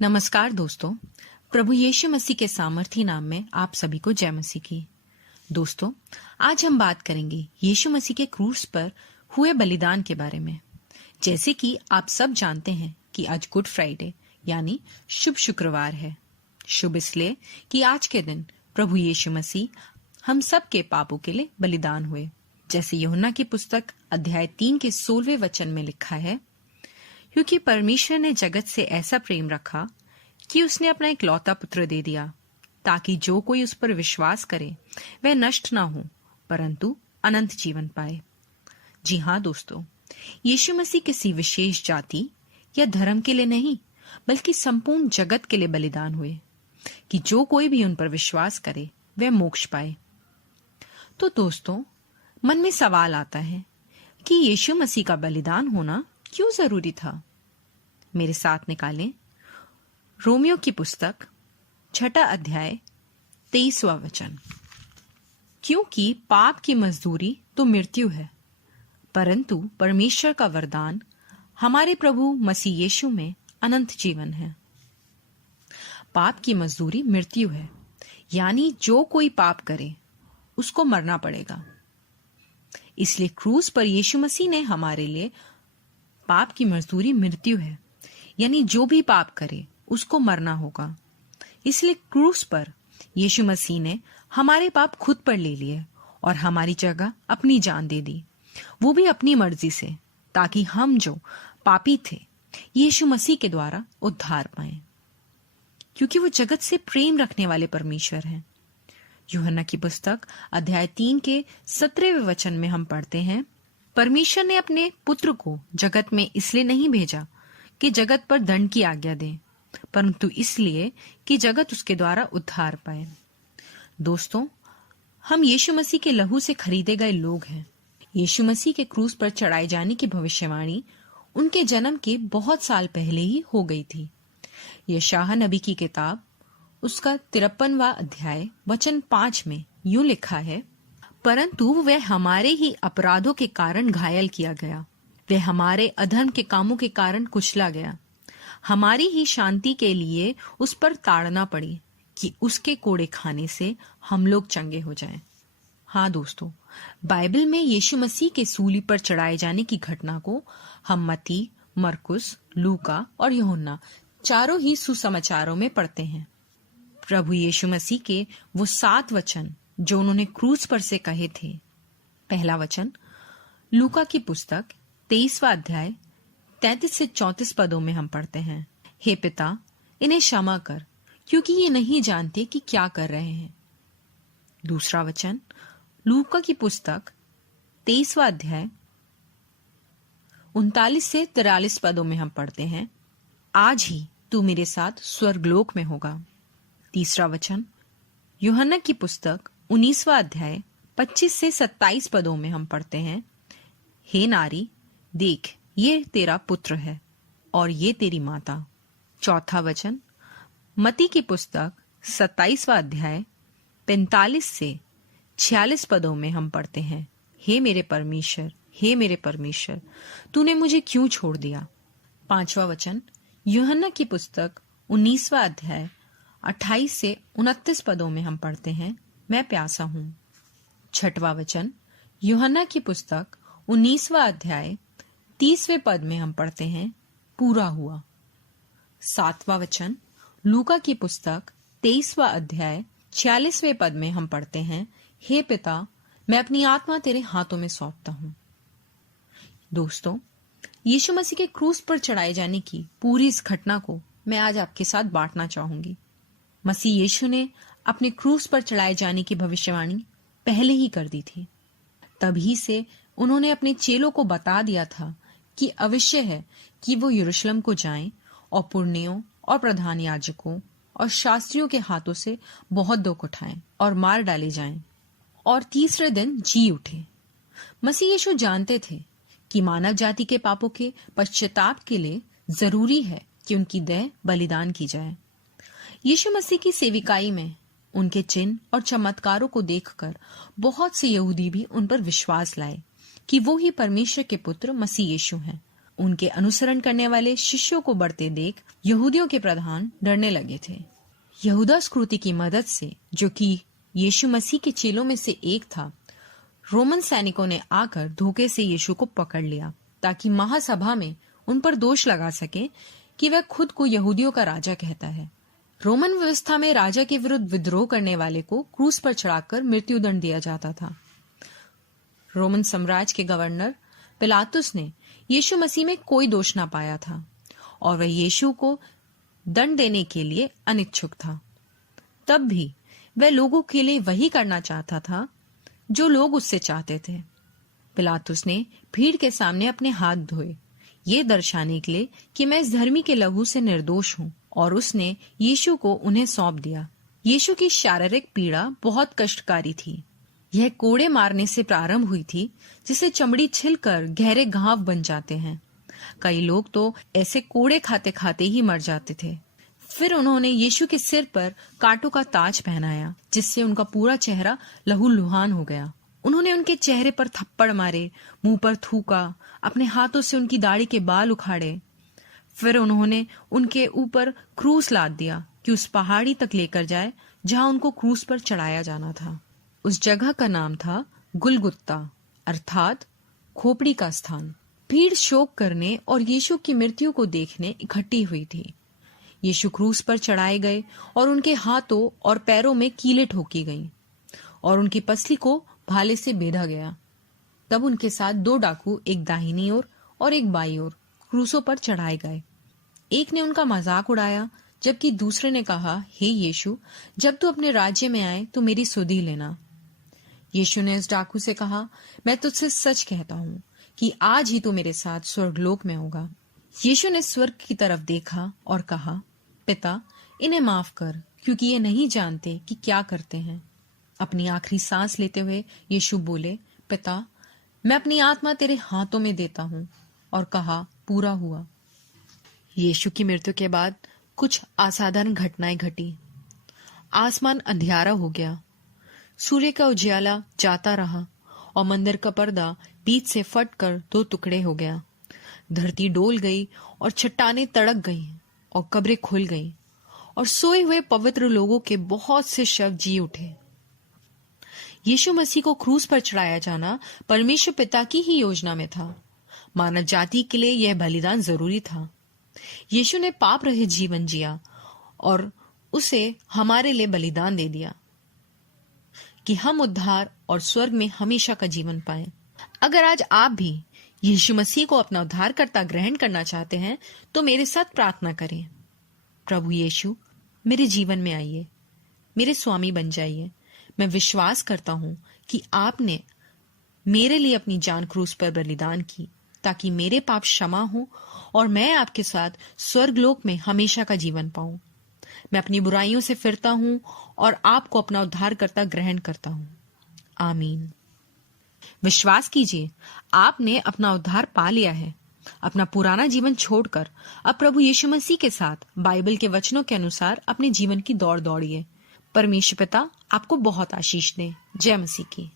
नमस्कार दोस्तों, प्रभु यीशु मसीह के सामर्थी नाम में आप सभी को जय मसीह की। दोस्तों, आज हम बात करेंगे यीशु मसीह के क्रूस पर हुए बलिदान के बारे में। जैसे कि आप सब जानते हैं कि आज गुड फ्राइडे यानी शुभ शुक्रवार है। शुभ इसलिए कि आज के दिन प्रभु यीशु मसीह हम सब के पापों के लिए बलिदान हुए। जैसे यूहन्ना की पुस्तक अध्याय 3 के 16वें वचन में लिखा है, क्योंकि परमेश्वर ने जगत से ऐसा प्रेम रखा कि उसने अपना इकलौता पुत्र दे दिया, ताकि जो कोई उस पर विश्वास करे वह नष्ट ना हो परंतु अनंत जीवन पाए। जी हाँ दोस्तों, यीशु मसीह किसी विशेष जाति या धर्म के लिए नहीं बल्कि संपूर्ण जगत के लिए बलिदान हुए कि जो कोई भी उन पर विश्वास करे वह मोक्ष पाए। तो दोस्तों, मन में सवाल आता है कि यीशु मसीह का बलिदान होना क्यों जरूरी था। मेरे साथ निकालें रोमियो की पुस्तक 6 अध्याय 23वां वचन। क्योंकि पाप की मजदूरी तो मृत्यु है, परंतु परमेश्वर का वरदान हमारे प्रभु मसीह यीशु में अनंत जीवन है। पाप की मजदूरी मृत्यु है, यानी जो कोई पाप करे उसको मरना पड़ेगा। इसलिए क्रूस पर यीशु मसीह ने हमारे लिए पाप की मजदूरी मृत्यु है, यानी जो भी पाप करे उसको मरना होगा। इसलिए क्रूस पर यीशु मसीह ने हमारे पाप खुद पर ले लिए और हमारी जगह अपनी जान दे दी, वो भी अपनी मर्जी से, ताकि हम जो पापी थे यीशु मसीह के द्वारा उद्धार पाएं। क्योंकि वो जगत से प्रेम रखने वाले परमेश्वर हैं। यूहन्ना की पुस्तक अध्याय 3 के 17वें वचन में हम पढ़ते हैं, परमेश्वर ने अपने पुत्र को जगत में इसलिए नहीं भेजा कि जगत पर दंड की आज्ञा दे, परंतु इसलिए कि जगत उसके द्वारा उद्धार पाए। दोस्तों, हम यीशु मसीह के लहू से खरीदे गए लोग हैं। यीशु मसीह के क्रूस पर चढ़ाए जाने की भविष्यवाणी उनके जन्म के बहुत साल पहले ही हो गई थी। यशायाह नबी की किताब उसका 53वां अध्याय वचन 5 में यूं लिखा है, परंतु वह हमारे ही अपराधों के कारण घायल किया गया, वह हमारे अधर्म के कामों के कारण कुचला गया। हमारी ही शांति के लिए उस पर ताड़ना पड़ी कि उसके कोड़े खाने से हम लोग चंगे हो जाएं। हाँ दोस्तों, बाइबल में यीशु मसीह के सूली पर चढ़ाए जाने की घटना को हम मत्ती, मरकुस, लूका और यूहन्ना चारों ही सुसमाचारों में पढ़ते हैं। प्रभु यीशु मसीह के वो 7 वचन जो उन्होंने क्रूस पर से कहे थे। पहला वचन लूका की पुस्तक 23वां अध्याय 33 से 34 पदों में हम पढ़ते हैं, हे पिता, इन्हें क्षमा कर, क्योंकि ये नहीं जानते कि क्या कर रहे हैं। दूसरा वचन लूका की पुस्तक 23वां अध्याय 39 से 43 पदों में हम पढ़ते हैं, आज ही तू मेरे साथ स्वर्गलोक में होगा। तीसरा वचन यूहन्ना की पुस्तक 19वां अध्याय 25 से 27 पदों में हम पढ़ते हैं, हे नारी, देख, ये तेरा पुत्र है और ये तेरी माता। चौथा वचन मत्ती की पुस्तक 27वां अध्याय 45 से 46 पदों में हम पढ़ते हैं, हे मेरे परमेश्वर, हे मेरे परमेश्वर, तूने मुझे क्यों छोड़ दिया। पांचवा वचन यूहन्ना की पुस्तक 19वां अध्याय 28 से 29 पदों में हम पढ़ते हैं, मैं प्यासा हूं। छठवां वचन यूहन्ना की पुस्तक 19वां अध्याय 30वें पद में हम पढ़ते हैं, पूरा हुआ। सातवां वचन लूका की पुस्तक 23वां अध्याय 46वें पद में हम पढ़ते हैं, हे पिता, मैं अपनी आत्मा तेरे हाथों में सौंपता हूं। दोस्तों, यीशु मसीह के क्रूस पर चढ़ाए जाने की पूरी इस घटना को मैं आज आपके साथ बांटना चाहूंगी। मसीह यीशु ने अपने क्रूस पर चढ़ाए जाने की भविष्यवाणी पहले ही कर दी थी। तभी से उन्होंने अपने चेलों को बता दिया था कि अवश्य है कि वो यरूशलेम को जाएं और पुरनियों और प्रधान याजकों और शास्त्रियों के हाथों से बहुत दुख उठाएं और मार डाले जाएं और तीसरे दिन जी उठे। मसीह यीशु जानते थे कि मानव जाति के पापों के पश्चाताप के लिए जरूरी है कि उनकी देह बलिदान की जाए। यीशु मसीह की सेविकाई में उनके चिन्ह और चमत्कारों को देखकर बहुत से यहूदी भी उन पर विश्वास लाए कि वो ही परमेश्वर के पुत्र मसीह यीशु हैं उनके अनुसरण करने वाले शिष्यों को बढ़ते देख यहूदियों के प्रधान डरने लगे थे। यहूदा स्क्रूति की मदद से, जो कि यीशु मसीह के चेलों में से एक था, रोमन सैनिकों ने आकर धोखे से यीशु को पकड़ लिया ताकि महासभा में उन पर दोष लगा सके कि वह खुद को यहूदियों का राजा कहता है। रोमन व्यवस्था में राजा के विरुद्ध विद्रोह करने वाले को क्रूस पर चढ़ाकर मृत्युदंड दिया जाता था। रोमन साम्राज्य के गवर्नर पिलातुस ने यीशु मसीह में कोई दोष ना पाया था और वह यीशु को दंड देने के लिए अनिच्छुक था। तब भी वह लोगों के लिए वही करना चाहता था जो लोग उससे चाहते थे। पिलातुस ने भीड़ के सामने अपने हाथ धोए, ये दर्शाने के लिए कि मैं इस धर्मी के लहू से निर्दोष हूँ, और उसने यीशु को उन्हें सौंप दिया। यीशु की शारीरिक पीड़ा बहुत कष्टकारी थी। यह कोड़े मारने से प्रारंभ हुई थी, जिसे चमड़ी छिलकर गहरे घाव बन जाते हैं। कई लोग तो ऐसे कोड़े खाते खाते ही मर जाते थे। फिर उन्होंने यीशु के सिर पर कांटों का ताज पहनाया, जिससे उनका पूरा चेहरा लहूलुहान हो गया। उन्होंने उनके चेहरे पर थप्पड़ मारे, मुंह पर थूका, अपने हाथों से उनकी दाढ़ी के बाल उखाड़े। फिर उन्होंने उनके ऊपर क्रूस लाद दिया कि उस पहाड़ी तक लेकर जाए जहां उनको क्रूस पर चढ़ाया जाना था। उस जगह का नाम था गुलगुत्ता, अर्थात खोपड़ी का स्थान। भीड़ शोक करने और यीशु की मृत्यु को देखने इकट्ठी हुई थी। यीशु क्रूस पर चढ़ाए गए और उनके हाथों और पैरों में कीलें ठोकी गईं और उनकी पसली को भाले से बेधा गया। तब उनके साथ 2 डाकू, एक दाहिनी ओर और एक बाईं ओर, क्रूसों पर चढ़ाए गए। एक ने उनका मजाक उड़ाया, जबकि दूसरे ने कहा, हे यीशु, जब तू अपने राज्य में आए तो मेरी सुधि लेना। यीशु ने उस डाकू से कहा, मैं तुझसे सच कहता हूँ कि आज ही तू मेरे साथ स्वर्गलोक में होगा। यीशु ने स्वर्ग की तरफ देखा और कहा, पिता, इन्हें माफ कर, क्योंकि ये नहीं जानते कि क्या करते हैं। अपनी आखिरी सांस लेते हुए यीशु बोले, पिता, मैं अपनी आत्मा तेरे हाथों में देता हूँ, और कहा, पूरा हुआ। यीशु की मृत्यु के बाद कुछ असाधारण घटनाएं घटी। आसमान अंधियारा हो गया, सूर्य का उजियाला जाता रहा और मंदिर का पर्दा बीच से फटकर 2 टुकड़े हो गया। धरती डोल गई और चट्टानें तड़क गईं और कब्रें खुल गईं और सोए हुए पवित्र लोगों के बहुत से शव जी उठे। यीशु मसीह को क्रूस पर चढ़ाया जाना परमेश्वर पिता की ही योजना में था। मानव जाति के लिए यह बलिदान जरूरी था। यीशु ने पाप रहित जीवन जिया और उसे हमारे लिए बलिदान दे दिया कि हम उद्धार और स्वर्ग में हमेशा का जीवन पाएं। अगर आज आप भी यीशु मसीह को अपना उद्धारकर्ता ग्रहण करना चाहते हैं तो मेरे साथ प्रार्थना करें। प्रभु यीशु, मेरे जीवन में आइए, मेरे स्वामी बन जाइए। मैं विश्वास करता हूं कि आपने मेरे लिए अपनी जान क्रूस पर बलिदान की ताकि मेरे पाप क्षमा हो और मैं आपके साथ स्वर्गलोक में हमेशा का जीवन पाऊं। मैं अपनी बुराइयों से फिरता हूं और आपको अपना उद्धारकर्ता ग्रहण करता हूं। आमीन। विश्वास कीजिए, आपने अपना उद्धार पा लिया है। अपना पुराना जीवन छोड़कर अब प्रभु यीशु मसीह के साथ बाइबल के वचनों के अनुसार अपने जीवन की दौड़ दौड़िए। परमेश्वर पिता आपको बहुत आशीष दे। जय मसीह की।